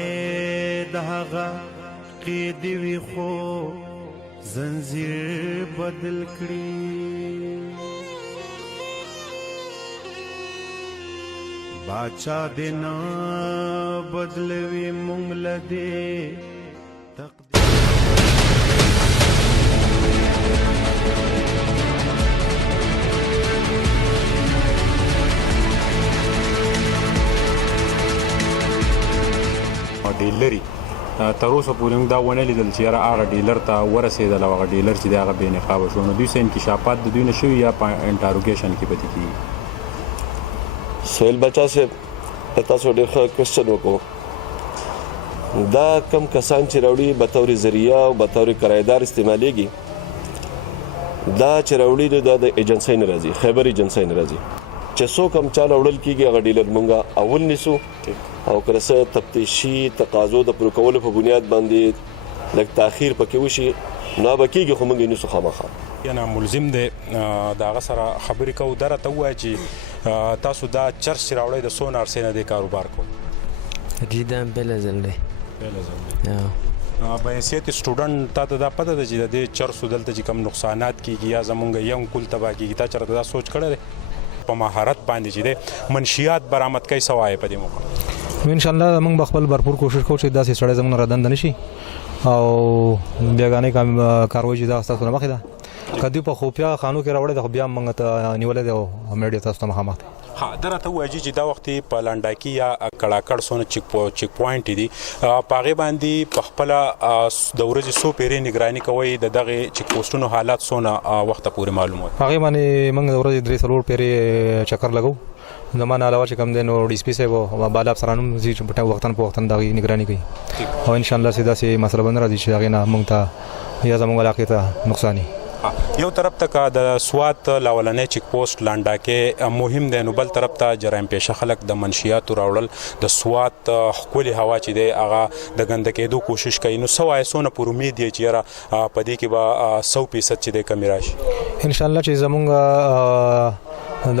نړۍ د هغه قید وي خو زنځیر بدل کړي باچا دې نه بدلوي مونږ له دې ډیلري تر اوسه پورې موږ دا ونه لیدل چې یاره هغه ډیلر ته ورسېدل او هغه ډیلر چې دی هغه بې نقابه شو نو دوی څه انکشافات د دوی نه شوي یا په انټاروګیشن کې پاتې کېږي سهیل بچا صاحب تاسو ډېر ښه کوېسچن وکړو دا کم کسان چې راوړي به طور ذریعه او به طور کرایهدار استعمالیږي دا چې راوړي دا د ایجنسۍ نه راځي خیبر ایجنسۍ نه راځي چې څوک هم چا راوړل کېږي هغه ډیلر مونږ اول نیسو او کله څه تفتیشي تقاضو د پوره کولو په بنیاد باندې لږ تاخیر پکې وشي نو به کېږي خو موږ یې نیسو خامخا یعنې ملزم دی د هغه سره خبرې کوو دا راته ووایه چې تاسو دا چرس چې راوړئ د څو عرصې نه دې کاروبار کوئ جی دا بله ځل دی په حیثیت سټوډنټ تا ته دا پته ده چې د دې چرسو دلته چې کوم نقصانات کېږي یا زمونږ ینګ کل تباه کېږي تا چېرته دا سوچ کړی دی په مهارت باندې چې دی منشیات برآمد کوي څه وایې په دې موقع انشاءالله موږ به خپل بھرپور کوشش کوو چې داسې سړی زموږ نه ردنده نه شي او بیګانې کاروي چې دا ستاسو نه مخکې ده که دوی په خفیه خانو کې راوړی ده خو بیا موږ ته نیولی دی او میډیا تاسو ته مخامخ دی ها دا راته ووایه چې دا وخت په لنډاکي یا کړاکړ څونه چیک پوینټ دي په هغې باندې په خپله د ورځې څو پیرې نګراني کوئ د دغې چیک پوسټونو حالات څونه وخته پورې معلوم وي هغې باندې موږ د ورځې 3-4 پیرې چکر لګو زما نه علاوه چې کوم دی نو ډي سي پي صاحب او بالا افسران هم ځي چې وختاً په وختاً د هغې نګراني کوي او انشاءالله چې داسې مسله به نه راځي چې هغې نه موږ ته یا زموږ علاقې ته نقصان وي یو طرف ته که د سوات لاولنی چیک پوسټ لانډاکې مهم دی نو بل طرف ته جرایم پیشه خلک د منشیاتو راوړل د سوات ښکلې هوا چې دی هغه د ګنده کېدو کوشش کوي نو څه وایې څونه پر امید یې چې یاره په دې کې به 100% چې دی کمې راشي انشاءالله چې زموږ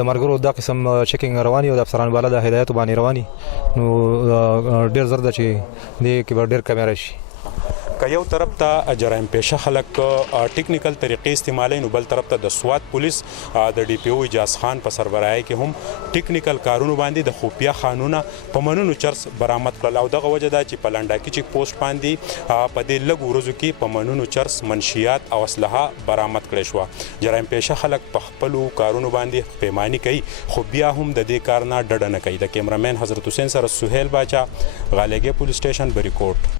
د مرګرو دا قسم چیکینګ رواني او د افسران بالا د هدایتو باندې رواني نو ډېر زر ده چې دې کې به ډېر کمې راشي که یو طرف ته جرایم پیشه خلک ټیکنیکل طریقې استعمالوي نو بل طرف ته د سوات پولیس د ډي پی او اجاز خان په سربراهۍ کې هم ټیکنیکل کارونو باندې د خفیه خانونه په منونو چرس برآمد کړل او دغه وجه ده چې په لنډاکي چیک پوسټ باندې په دې لږ ورځو کې په منونو چرس منشیات او اسلحه برآمد کړې شوه جرایم پیشه خلک په خپلو کارونو باندې پیماني کوي خو بیا هم د دې کار نه ډډه نه کوي د کیمرامین حضرت حسین سره سهیل باچا غالیګې پولیس سټیشن بریکوټ